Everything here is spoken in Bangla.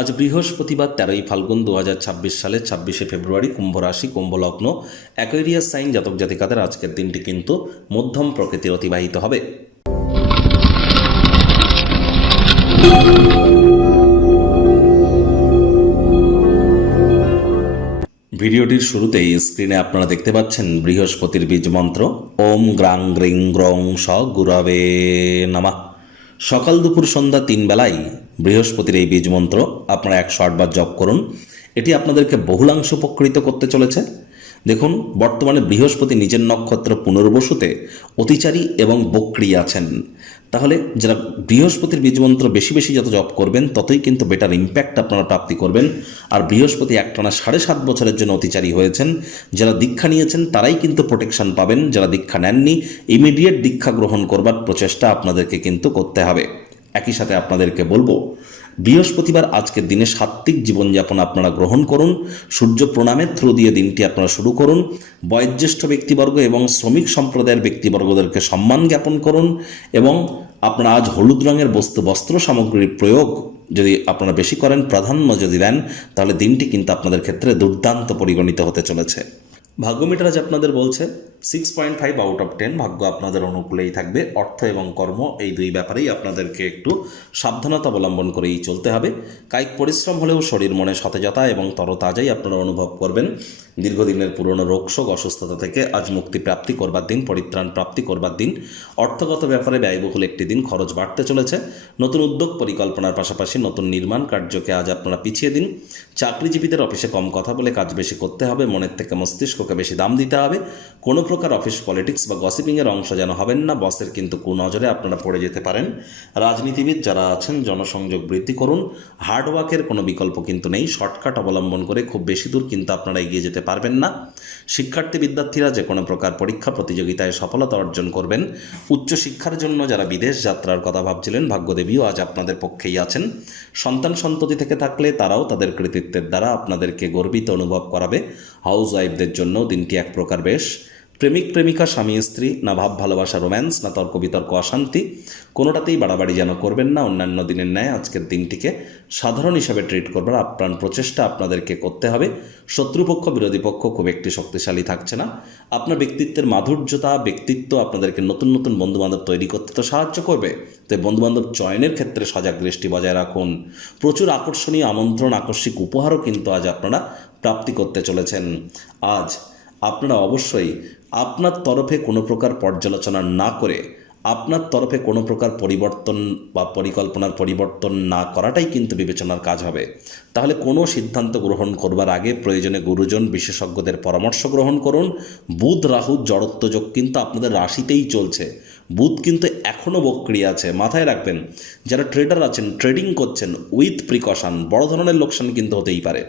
আজ বৃহস্পতিবার 13ই ফাল্গুন 2026 সালের 26শে ফেব্রুয়ারি, কুম্ভ রাশি, কুম্ভ লগ্ন, অ্যাকোয়ারিয়াস সাইন জাতক জাতিকাদের আজকের দিনটি কিন্তু মধ্যম প্রকৃতির অতিবাহিত হবে। ভিডিওটির শুরুতেই স্ক্রিনে আপনারা দেখতে পাচ্ছেন বৃহস্পতির বীজ মন্ত্র ওম গ্রাং গ্রিং গ্রং স গুরবে নমঃ। সকাল দুপুর সন্ধ্যা 3 বেলায় বৃহস্পতির এই বীজ মন্ত্র আপনারা 108 বার জপ করুন। এটি আপনাদেরকে বহুলাংশ উপকৃত করতে চলেছে। দেখুন, বর্তমানে বৃহস্পতি নিজের নক্ষত্র পুনর্বসুতে অতিচারী এবং বক্রী আছেন। তাহলে যারা বৃহস্পতির বীজমন্ত্র বেশি বেশি যত জপ করবেন ততই কিন্তু বেটার ইম্প্যাক্ট আপনারা প্রাপ্তি করবেন। আর বৃহস্পতি একটানা 7.5 বছরের জন্য অতিচারী হয়েছেন। যারা দীক্ষা নিয়েছেন তারাই কিন্তু প্রোটেকশন পাবেন, যারা দীক্ষা নেননি ইমিডিয়েট দীক্ষা গ্রহণ করবার প্রচেষ্টা আপনাদেরকে কিন্তু করতে হবে। একই সাথে আপনাদেরকে বলবো, বৃহস্পতিবার আজকের দিনে সাত্ত্বিক জীবনযাপন আপনারা গ্রহণ করুন। সূর্য প্রণামের থ্রু দিয়ে দিনটি আপনারা শুরু করুন। বয়োজ্যেষ্ঠ ব্যক্তিবর্গ এবং শ্রমিক সম্প্রদায়ের ব্যক্তিবর্গদেরকে সম্মান জ্ঞাপন করুন এবং আপনারা আজ হলুদ রঙের বস্ত্র সামগ্রীর প্রয়োগ যদি আপনারা বেশি করেন, প্রাধান্য যদি দেন, তাহলে দিনটি কিন্তু আপনাদের ক্ষেত্রে দুর্দান্ত পরিগণিত হতে চলেছে। ভাগ্যমিটার আজ আপনাদের বলছে 6.5 আউট অফ 10 ভাগ্য আপনাদের অনুকূলেই থাকবে। অর্থ এবং কর্ম এই দুই ব্যাপারেই আপনাদেরকে একটু সাবধানতা অবলম্বন করেই চলতে হবে। কায়িক পরিশ্রম হলেও শরীর মনে সতেজতা এবং তরতাজাই আপনারা অনুভব করবেন। দীর্ঘদিনের পুরনো রোগশোক অসুস্থতা থেকে আজ মুক্তি প্রাপ্তি করবার দিন, পরিত্রাণ প্রাপ্তি করবার দিন। অর্থগত ব্যাপারে ব্যয়বহুল একটি দিন, খরচ বাড়তে চলেছে। নতুন উদ্যোগ পরিকল্পনার পাশাপাশি নতুন নির্মাণ কার্যকে আজ আপনারা পিছিয়ে দিন। চাকরিজীবীদের অফিসে কম কথা বলে কাজ বেশি করতে হবে, মনের থেকে মস্তিষ্ককে বেশি দাম দিতে হবে। কোনো প্রকার অফিস পলিটিক্স বা গসিপিংয়ের অংশ যেন হবেন না, বসের কিন্তু কুনজরে আপনারা পড়ে যেতে পারেন। রাজনীতিবিদ যারা আছেন জনসংযোগ বৃদ্ধি করুন। হার্ডওয়ার্কের কোনো বিকল্প কিন্তু নেই, শর্টকাট অবলম্বন করে খুব বেশি দূর কিন্তু আপনারা এগিয়ে যেতে পারবেন না। শিক্ষার্থী বিদ্যার্থীরা যে কোনো প্রকার পরীক্ষা প্রতিযোগিতায় সফলতা অর্জন করবেন। উচ্চশিক্ষার জন্য যারা বিদেশ যাত্রার কথা ভাবছিলেন, ভাগ্যদেবীও আজ আপনাদের পক্ষেই আছেন। সন্তান সন্ততি থেকে থাকলে তারাও তাদের কৃতিত্বের দ্বারা আপনাদেরকে গর্বিত অনুভব করাবে। হাউস ওয়াইফদের জন্য দিনটি এক প্রকার বেশ। প্রেমিক প্রেমিকা, স্বামী স্ত্রী, না ভাব ভালোবাসা রোম্যান্স, না তর্ক বিতর্ক অশান্তি, কোনোটাতেই বাড়াবাড়ি যেন করবেন না। অন্যান্য দিনের ন্যায় আজকের দিনটিকে সাধারণ হিসাবে ট্রিট করবার আপ্রাণ প্রচেষ্টা আপনাদেরকে করতে হবে। শত্রুপক্ষ বিরোধী পক্ষ খুব একটি শক্তিশালী থাকছে না। আপনার ব্যক্তিত্বের মাধুর্যতা, ব্যক্তিত্ব আপনাদেরকে নতুন নতুন বন্ধুবান্ধব তৈরি করতে তো সাহায্য করবে। তাই বন্ধুবান্ধব চয়নের ক্ষেত্রে সজাগ দৃষ্টি বজায় রাখুন। প্রচুর আকর্ষণীয় আমন্ত্রণ, আকস্মিক উপহারও কিন্তু আজ আপনারা প্রাপ্তি করতে চলেছেন। আজ আপনারা অবশ্যই আপনার তরফে কোনো প্রকার পর্যালোচনা না করে, আপনার তরফে কোনো প্রকার পরিবর্তন বা পরিকল্পনার পরিবর্তন না করাটাই কিন্তু বিবেচনার কাজ হবে। তাহলে কোনো সিদ্ধান্ত গ্রহণ করবার আগে প্রয়োজনে গুরুজন বিশেষজ্ঞদের পরামর্শ গ্রহণ করুন। বুধ রাহু জড়ত্ব যোগ কিন্তু আপনাদের রাশিতেই চলছে। বুধ কিন্তু এখনও বক্রী আছে, মাথায় রাখবেন। যারা ট্রেডার আছেন, ট্রেডিং করছেন, উইথ প্রিকশন, বড় ধরনের লোকসান কিন্তু হতেই পারে।